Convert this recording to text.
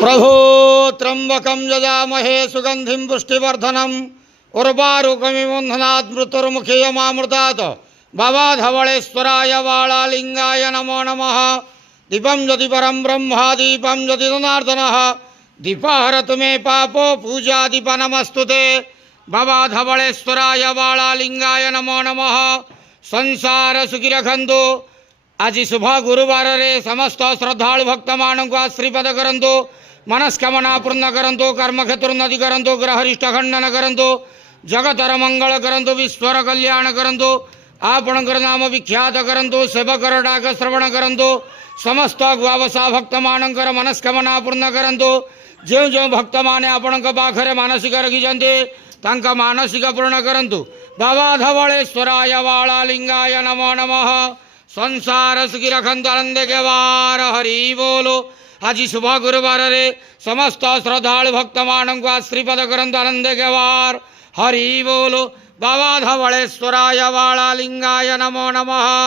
प्रभो त्र्यंबकं यजामहे सुगंधिं पुष्टिवर्धनम् उर्वारुकमिबन्धनात् मृत्युर्मुखीयमामृतात् भवधवळेश्वराय वाळालिंगाय नमो नमः। दीपं ज्योति परं ब्रह्म दीपं ज्योति जनार्दनः दीपहरतु मे पापो पूजा दीप नमस्तुते। भवधवळेश्वराय वाळालिंगाय नमो नमः। संसार सुखी रखंतु। आज शुभ गुरुवार रे समस्त श्रद्धालु भक्त मानक आश्रीपद करंतु। मनस्कामना पूर्ण करंतु। कर्मक्षेत्रोन्नति करंतु। ग्रहरिष्ट खंडन करंतु। जगतर मंगल करंतु। विश्वर कल्याण करंतु। आपणकर नाम विख्यात करंतु। सेवकर डाक श्रवण करंतु। समस्त गुआवसा भक्त मानकर मनस्कामना पूर्ण करंतु। जो जो भक्त माने आपणक पाखरे मानसिक रखिछन्ते तांका मानसिक पूर्ण करंतु। भवधवळेश्वराय वाळालिंगाय नमो नमः। संसार सुखी रखंतु। आनंद के वार हरि बोलो। आज शुभ गुरुवार रे समस्त श्रद्धालु भक्त मानक आश्रीपद करंतु। आनंद के वार हरि बोलो। भवधवळेश्वराय वाळालिंगाय नमो नमः।